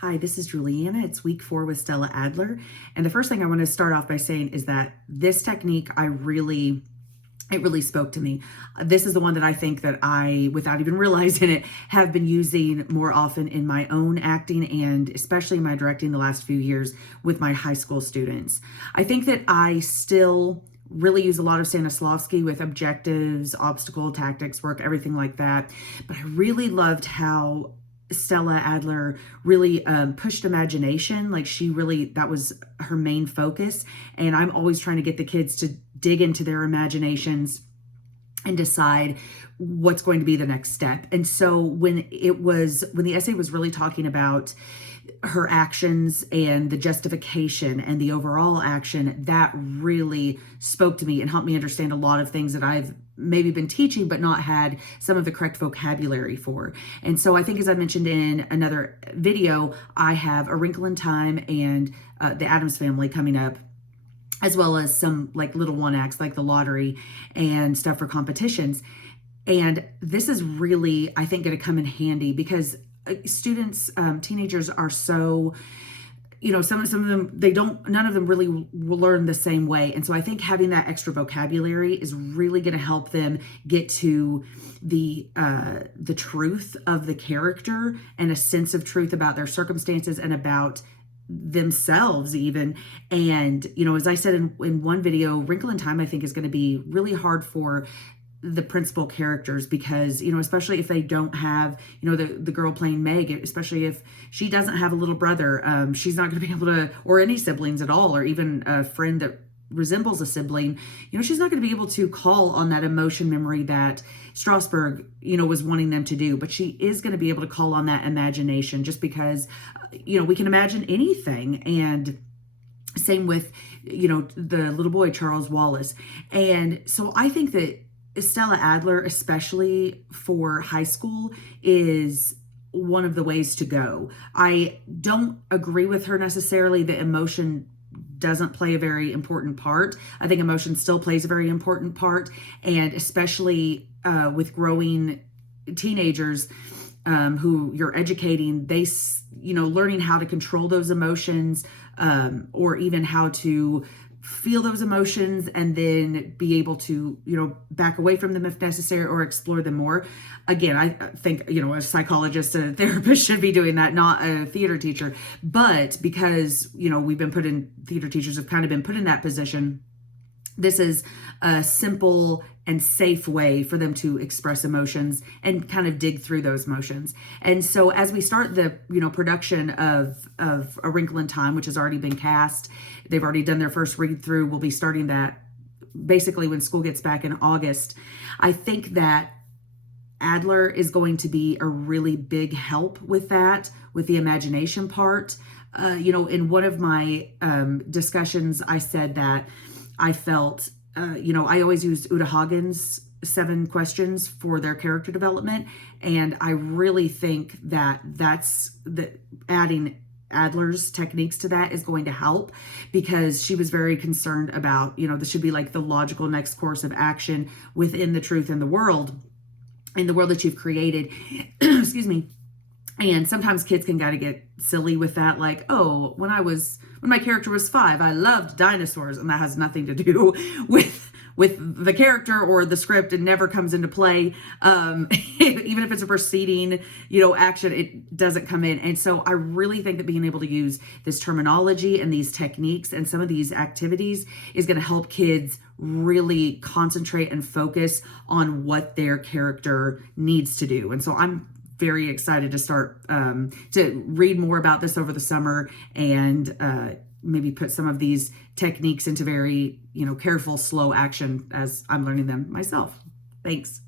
Hi, this is Juliana. It's week 4 with Stella Adler. And the first thing I want to start off by saying is that this technique, it really spoke to me. This is the one that I think that I, without even realizing it, have been using more often in my own acting and especially my directing the last few years with my high school students. I think that I still really use a lot of Stanislavski with objectives, obstacle, tactics, work, everything like that. But I really loved how Stella Adler really pushed imagination. Like that was her main focus. And I'm always trying to get the kids to dig into their imaginations and decide what's going to be the next step. And so when the essay was really talking about her actions and the justification and the overall action, that really spoke to me and helped me understand a lot of things that I've maybe been teaching but not had some of the correct vocabulary for. And so I think, as I mentioned in another video, I have A Wrinkle in Time and The Addams Family coming up, as well as some like little one acts like The Lottery and stuff for competitions. And this is really, I think, going to come in handy because students, teenagers are so, some of them, none of them really will learn the same way. And so I think having that extra vocabulary is really going to help them get to the truth of the character and a sense of truth about their circumstances and about themselves even. And, as I said in one video, Wrinkle in Time, I think, is going to be really hard for the principal characters because, especially if they don't have, the girl playing Meg, especially if she doesn't have a little brother, she's not going to be able to, or any siblings at all, or even a friend that resembles a sibling, she's not going to be able to call on that emotion memory that Strasberg, was wanting them to do. But she is going to be able to call on that imagination just because, we can imagine anything. And same with, the little boy, Charles Wallace. And so I think that Stella Adler, especially for high school, is one of the ways to go. I don't agree with her necessarily that emotion doesn't play a very important part. I think emotion still plays a very important part, and especially with growing teenagers who you're educating, learning how to control those emotions or even how to feel those emotions and then be able to, back away from them if necessary or explore them more. Again, I think, a psychologist, a therapist should be doing that, not a theater teacher. But because, theater teachers have kind of been put in that position, this is a simple and safe way for them to express emotions and kind of dig through those emotions. And so as we start the, production of A Wrinkle in Time, which has already been cast, they've already done their first read through. We'll be starting that basically when school gets back in August. I think that Adler is going to be a really big help with that, with the imagination part. In one of my discussions, I said that I felt, I always used Uta Hagen's 7 questions for their character development. And I really think that adding Adler's techniques to that is going to help because she was very concerned about, this should be like the logical next course of action within the truth in the world that you've created. Excuse me. And sometimes kids can kind of get silly with that. Like, oh, when my character was 5, I loved dinosaurs. And that has nothing to do with the character or the script. It never comes into play. Even if it's a preceding, action, it doesn't come in. And so I really think that being able to use this terminology and these techniques and some of these activities is going to help kids really concentrate and focus on what their character needs to do. And so I'm very excited to start to read more about this over the summer and maybe put some of these techniques into very, careful, slow action as I'm learning them myself. Thanks.